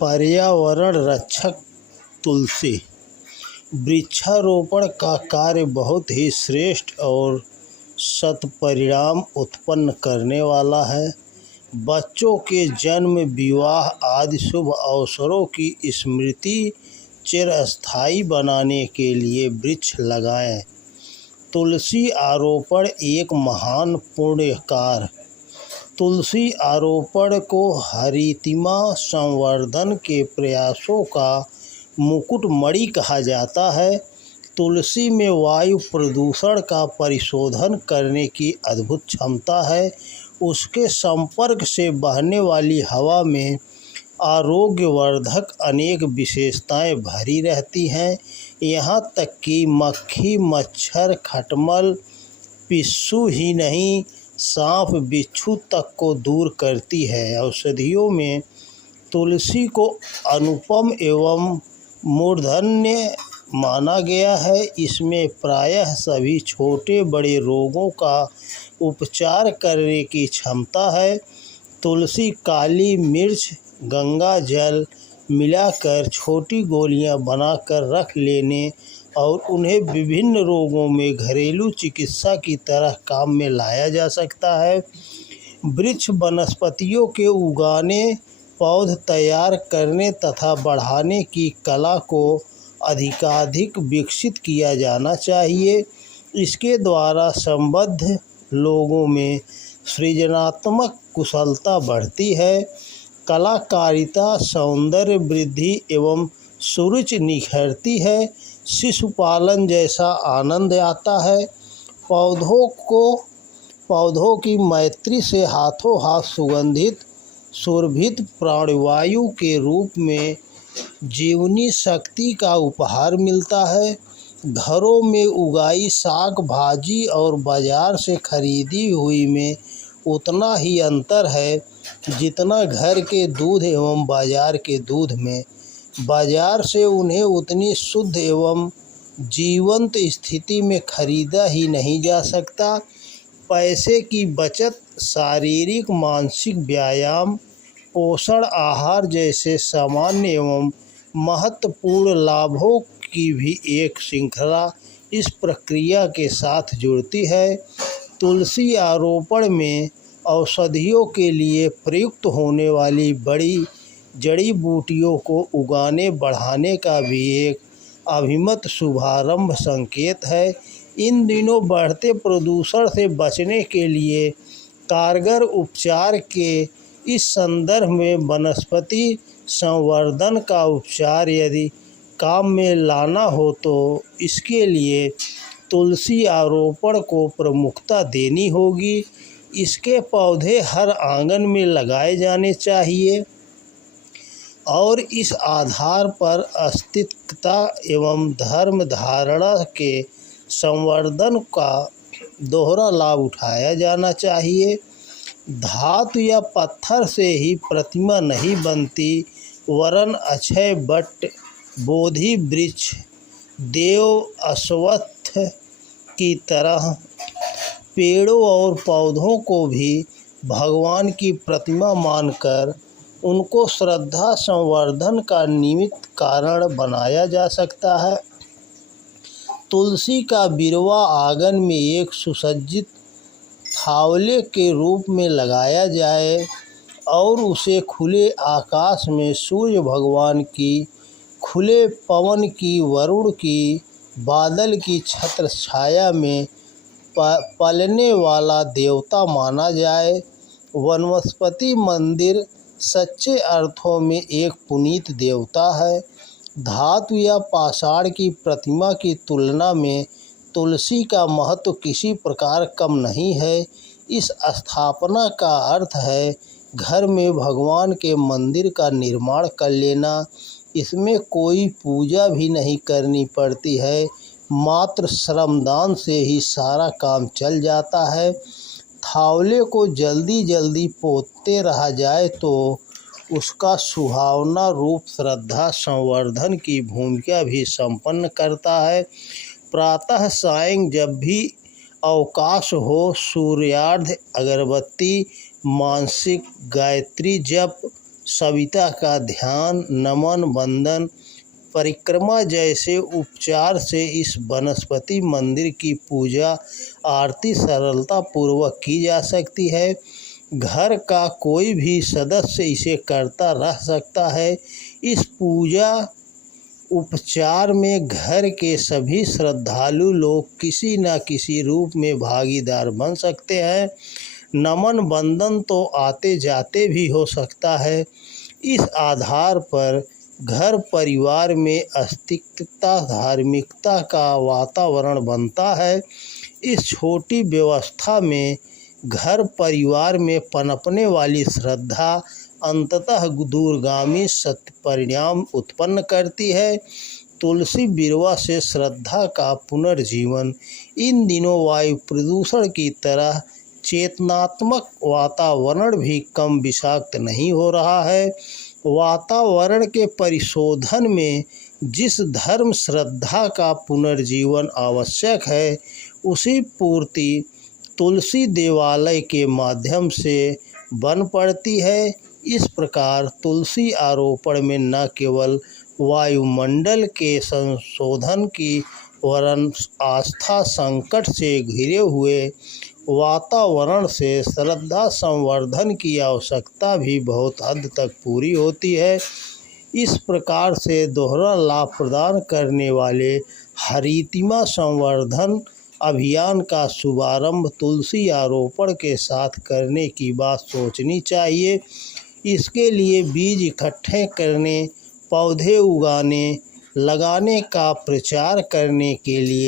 पर्यावरण रक्षक तुलसी। वृक्षारोपण का कार्य बहुत ही श्रेष्ठ और सत्परिणाम उत्पन्न करने वाला है। बच्चों के जन्म, विवाह आदि शुभ अवसरों की स्मृति चिरस्थायी बनाने के लिए वृक्ष लगाएं। तुलसी आरोपण एक महान पुण्य कार्य। तुलसी आरोपण को हरितिमा संवर्धन के प्रयासों का मुकुटमणि कहा जाता है। तुलसी में वायु प्रदूषण का परिशोधन करने की अद्भुत क्षमता है। उसके संपर्क से बहने वाली हवा में आरोग्यवर्धक अनेक विशेषताएं भरी रहती हैं। यहाँ तक कि मक्खी, मच्छर, खटमल, पिस्सू ही नहीं, सांप, बिच्छू तक को दूर करती है। औषधियों में तुलसी को अनुपम एवं मूर्धन्य माना गया है। इसमें प्रायः सभी छोटे बड़े रोगों का उपचार करने की क्षमता है। तुलसी, काली मिर्च, गंगा जल मिलाकर छोटी गोलियां बनाकर रख लेने और उन्हें विभिन्न रोगों में घरेलू चिकित्सा की तरह काम में लाया जा सकता है। वृक्ष वनस्पतियों के उगाने, पौध तैयार करने तथा बढ़ाने की कला को अधिकाधिक विकसित किया जाना चाहिए। इसके द्वारा संबद्ध लोगों में सृजनात्मक कुशलता बढ़ती है, कलाकारिता, सौंदर्य वृद्धि एवं सुरुचि निखरती है, शिशुपालन जैसा आनंद आता है। पौधों की मैत्री से हाथों हाथ सुगंधित सुरभित प्राणवायु के रूप में जीवनी शक्ति का उपहार मिलता है। घरों में उगाई साग भाजी और बाजार से खरीदी हुई में उतना ही अंतर है जितना घर के दूध एवं बाजार के दूध में। बाजार से उन्हें उतनी शुद्ध एवं जीवंत स्थिति में खरीदा ही नहीं जा सकता। पैसे की बचत, शारीरिक मानसिक व्यायाम, पोषण आहार जैसे सामान्य एवं महत्वपूर्ण लाभों की भी एक श्रृंखला इस प्रक्रिया के साथ जुड़ती है। तुलसी आरोपण में औषधियों के लिए प्रयुक्त होने वाली बड़ी जड़ी बूटियों को उगाने बढ़ाने का भी एक अभिमत शुभारंभ संकेत है। इन दिनों बढ़ते प्रदूषण से बचने के लिए कारगर उपचार के इस संदर्भ में वनस्पति संवर्धन का उपचार यदि काम में लाना हो तो इसके लिए तुलसी आरोपण को प्रमुखता देनी होगी। इसके पौधे हर आंगन में लगाए जाने चाहिए और इस आधार पर अस्तित्वता एवं धर्म धारणा के संवर्धन का दोहरा लाभ उठाया जाना चाहिए। धातु या पत्थर से ही प्रतिमा नहीं बनती, वरन अक्षय वट, बोधि वृक्ष, देव अश्वत्थ की तरह पेड़ों और पौधों को भी भगवान की प्रतिमा मानकर उनको श्रद्धा संवर्धन का निमित्त कारण बनाया जा सकता है। तुलसी का बिरवा आंगन में एक सुसज्जित फावले के रूप में लगाया जाए और उसे खुले आकाश में सूर्य भगवान की, खुले पवन की, वरुण की, बादल की छत्र छाया में पलने वाला देवता माना जाए। वनस्पति मंदिर सच्चे अर्थों में एक पुनीत देवता है। धातु या पाषाण की प्रतिमा की तुलना में तुलसी का महत्व किसी प्रकार कम नहीं है। इस स्थापना का अर्थ है घर में भगवान के मंदिर का निर्माण कर लेना। इसमें कोई पूजा भी नहीं करनी पड़ती है, मात्र श्रमदान से ही सारा काम चल जाता है। फावले को जल्दी जल्दी पोतते रहा जाए तो उसका सुहावना रूप श्रद्धा संवर्धन की भूमिका भी संपन्न करता है। प्रातः सायं जब भी अवकाश हो, सूर्यार्घ्य, अगरबत्ती, मानसिक गायत्री जप, सविता का ध्यान, नमन, वंदन, परिक्रमा जैसे उपचार से इस वनस्पति मंदिर की पूजा आरती सरलता पूर्वक की जा सकती है। घर का कोई भी सदस्य इसे करता रह सकता है। इस पूजा उपचार में घर के सभी श्रद्धालु लोग किसी न किसी रूप में भागीदार बन सकते हैं। नमन वंदन तो आते जाते भी हो सकता है। इस आधार पर घर परिवार में अस्तित्वता, धार्मिकता का वातावरण बनता है। इस छोटी व्यवस्था में घर परिवार में पनपने वाली श्रद्धा अंततः दूरगामी सत्य परिणाम उत्पन्न करती है। तुलसी बिरवा से श्रद्धा का पुनर्जीवन। इन दिनों वायु प्रदूषण की तरह चेतनात्मक वातावरण भी कम विषाक्त नहीं हो रहा है। वातावरण के परिशोधन में जिस धर्म श्रद्धा का पुनर्जीवन आवश्यक है, उसी पूर्ति तुलसी देवालय के माध्यम से बन पड़ती है। इस प्रकार तुलसी आरोपण में न केवल वायुमंडल के संशोधन की वरन आस्था संकट से घिरे हुए वातावरण से श्रद्धा संवर्धन की आवश्यकता भी बहुत हद तक पूरी होती है। इस प्रकार से दोहरा लाभ प्रदान करने वाले हरितिमा संवर्धन अभियान का शुभारंभ तुलसी आरोपण के साथ करने की बात सोचनी चाहिए। इसके लिए बीज इकट्ठे करने, पौधे उगाने, लगाने का प्रचार करने के लिए